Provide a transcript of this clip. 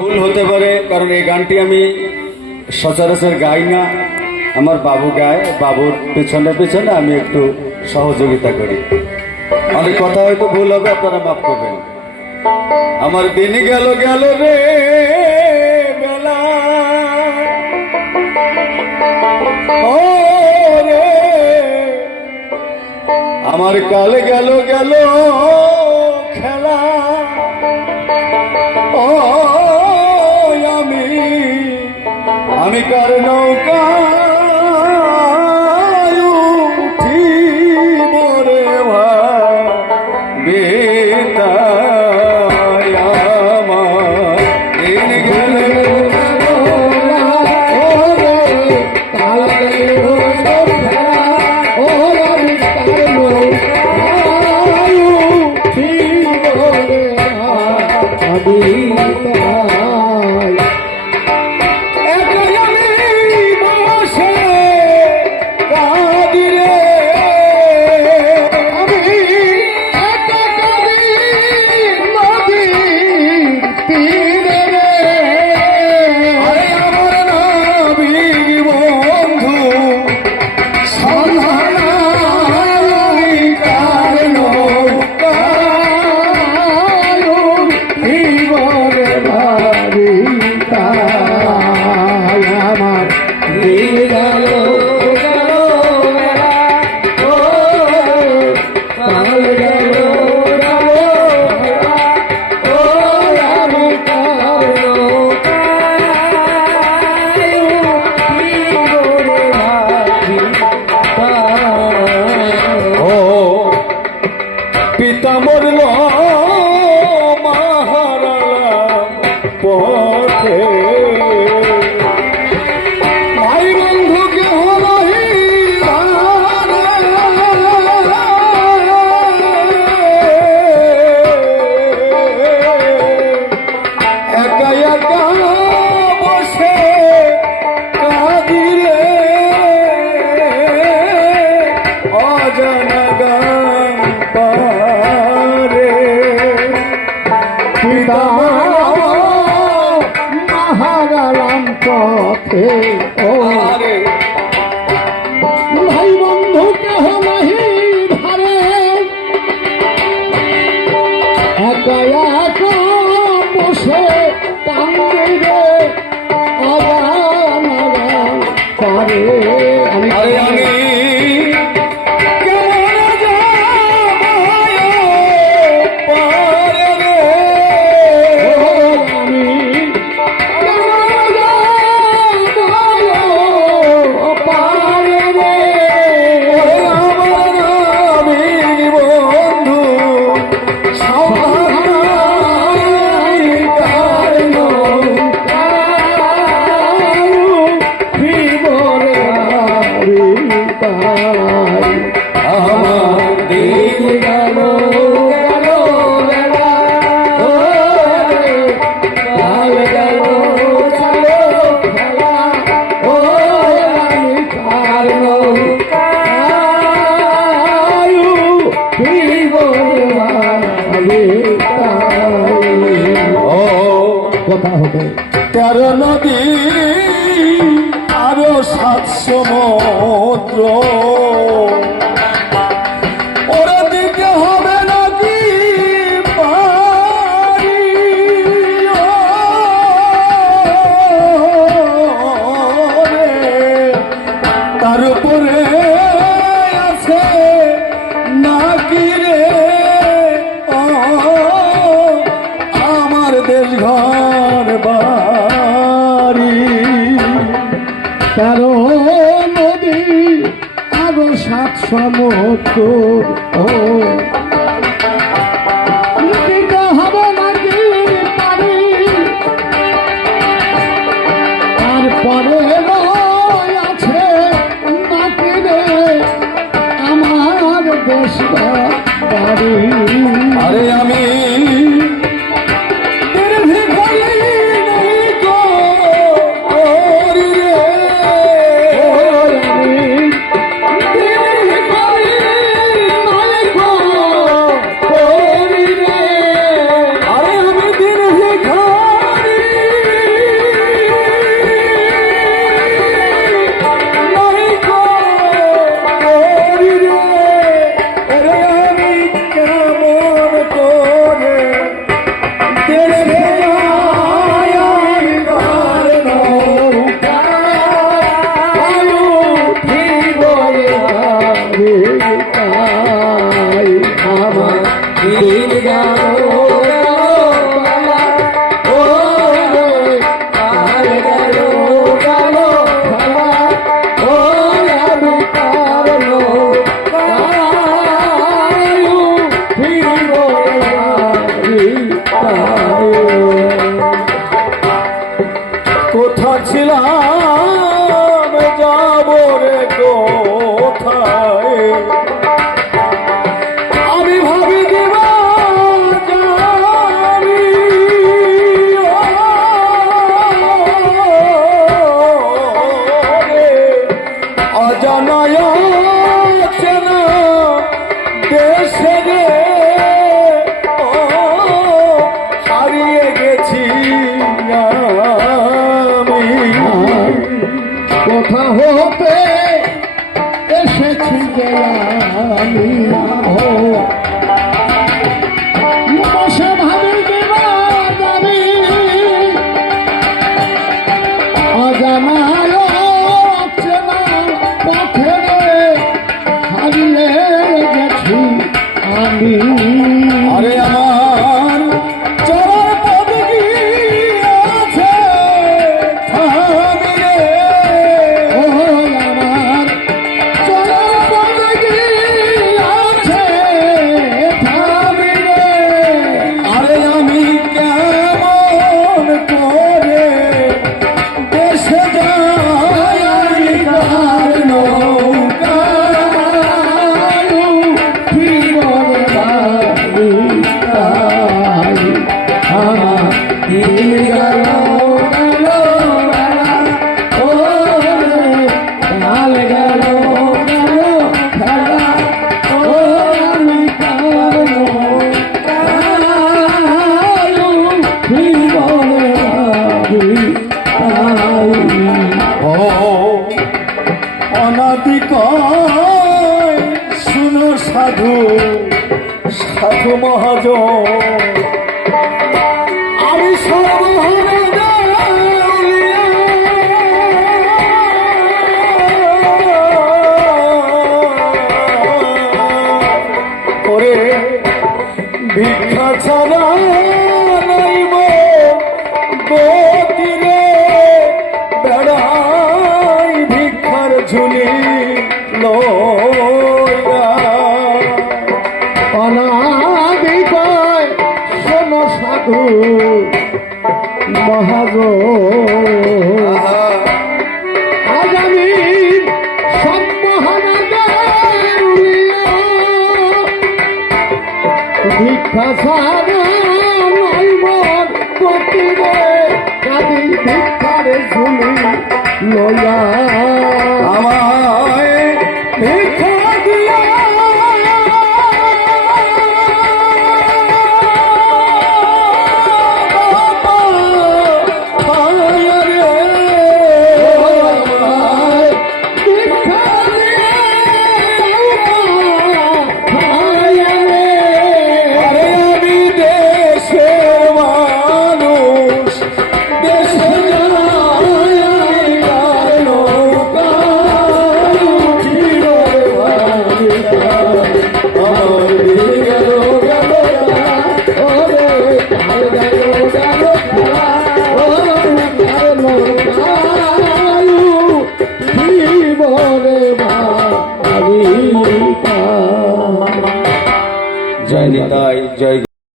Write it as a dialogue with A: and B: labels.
A: ভুল হতে পারে, কারণ এই গানটি আমি সচরাচর গাই না। আমার বাবু গায়, বাবুর পেছনে পেছনে আমি একটু সহযোগিতা করি। অনেক কথা হয়তো ভুল হবে, আপনারা মাফ করবেন। আমার দিন গেল গেল রে বেলা। রে, আমার কাল গেল গেল। আমি কার নৌকা অজনগম পরে। পিতা
B: মহারাম পথে ও ভাই বন্ধু কেহ নাহি ধরে একা একা বসে কান্দে রে অজানগম পরে।
A: Oh. Sosur মহাজন। ভিক্ষা সারা নাইব
B: কটিরে কাদি ভিক্ষারে শুনি লয়া
A: আমার